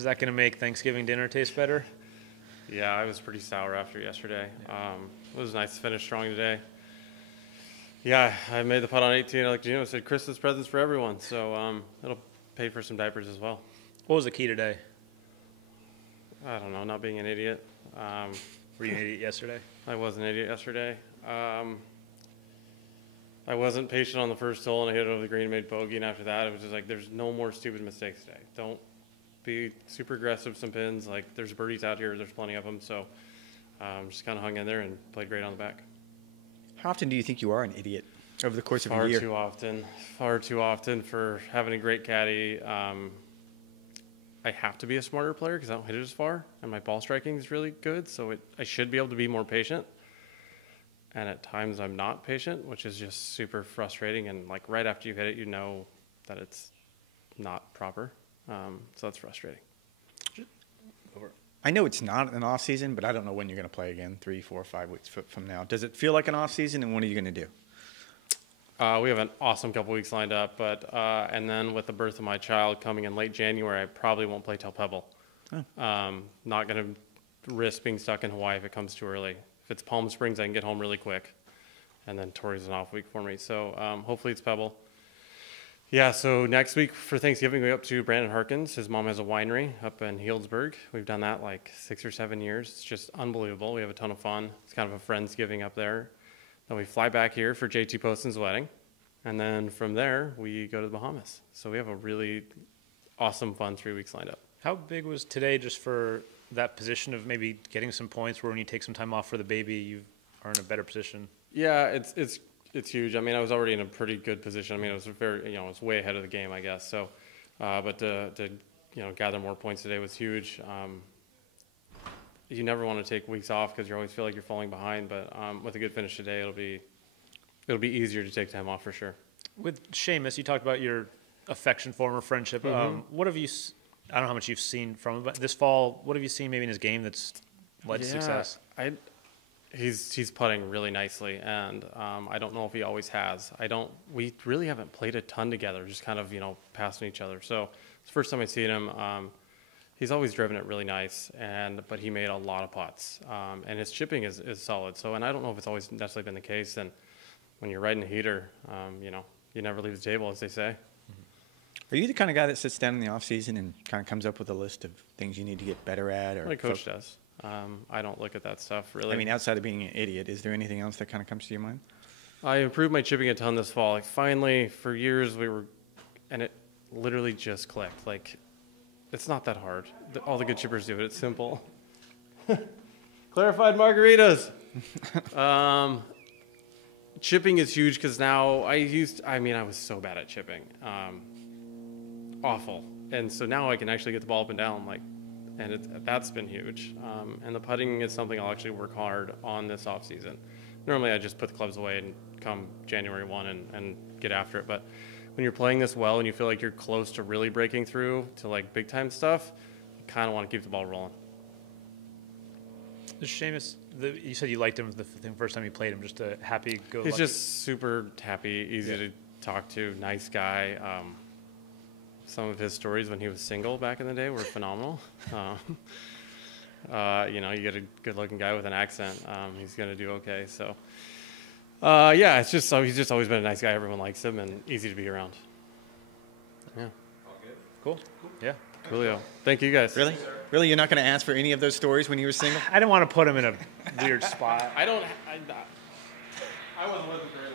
Is that going to make Thanksgiving dinner taste better? Yeah, I was pretty sour after yesterday. It was nice to finish strong today. Yeah, I made the putt on 18. Like Gino said, Christmas presents for everyone. So it'll pay for some diapers as well. What was the key today? I don't know, not being an idiot. Were you an idiot yesterday? I was an idiot yesterday. I wasn't patient on the first hole, and I hit it over the green and made bogey. And after that, it was just like, there's no more stupid mistakes today. Don't be super aggressive with some pins. Like, there's birdies out here. There's plenty of them. So just kind of hung in there and played great on the back. How often do you think you are an idiot over the course of a year? Far too often. Far too often for having a great caddy. I have to be a smarter player because I don't hit it as far, and my ball striking is really good. So I should be able to be more patient. And at times I'm not patient, which is just super frustrating. And like right after you hit it, you know that it's not proper. So that's frustrating. I know it's not an off season, but I don't know when you're going to play again, 3, 4, 5 weeks from now. Does it feel like an off season, and what are you going to do? We have an awesome couple weeks lined up, but and then with the birth of my child coming in late January, I probably won't play till Pebble. Oh. Not going to risk being stuck in Hawaii if it comes too early. If it's Palm Springs, I can get home really quick, and then Torrey's an off week for me. So hopefully it's Pebble. Yeah, so next week for Thanksgiving, we go up to Brandon Harkins. His mom has a winery up in Healdsburg. We've done that like 6 or 7 years. It's just unbelievable. We have a ton of fun. It's kind of a Friendsgiving up there. Then we fly back here for JT Poston's wedding. And then from there, we go to the Bahamas. So we have a really awesome, fun 3 weeks lined up. How big was today just for that position of maybe getting some points where when you take some time off for the baby, you are in a better position? Yeah, it's huge. I mean, I was already in a pretty good position. I mean, it was it was way ahead of the game, I guess. So, but to gather more points today was huge. You never want to take weeks off because you always feel like you're falling behind. But with a good finish today, it'll be easier to take time off for sure. With Seamus, you talked about your affection for him or friendship. Mm-hmm. What have you? I don't know how much you've seen from him, but this fall, what have you seen maybe in his game that's led to success? He's putting really nicely, and I don't know if he always has. We really haven't played a ton together, just kind of passing each other. So it's the first time I've seen him. He's always driven it really nice, but he made a lot of putts, and his chipping is solid. So, and I don't know if it's always necessarily been the case. And when you're riding a heater, you never leave the table, as they say. Are you the kind of guy that sits down in the off season and kind of comes up with a list of things you need to get better at? Or my coach does. I don't look at that stuff really. I mean, outside of being an idiot, is there anything else that kind of comes to your mind? I improved my chipping a ton this fall. Like finally, for years and it literally just clicked. Like, it's not that hard. All the good chippers do it. It's simple. Clarified margaritas. Chipping is huge because now I was so bad at chipping. Awful. And so now I can actually get the ball up and down, and that's been huge. And the putting is something I'll actually work hard on this off season. Normally I just put the clubs away and come January 1 and get after it. But when you're playing this well and you feel like you're close to really breaking through to like big time stuff, you kind of want to keep the ball rolling. Seamus, you said you liked him the first time you played him, just a happy-go-lucky. He's just super happy, easy to talk to, nice guy. Some of his stories when he was single back in the day were phenomenal. You get a good-looking guy with an accent, he's going to do okay. So, he's just always been a nice guy. Everyone likes him and easy to be around. Yeah. All good. Cool. Yeah. Coolio. Thank you, guys. Really? Really? You're not going to ask for any of those stories when you were single? I didn't want to put him in a weird spot. I wasn't with him.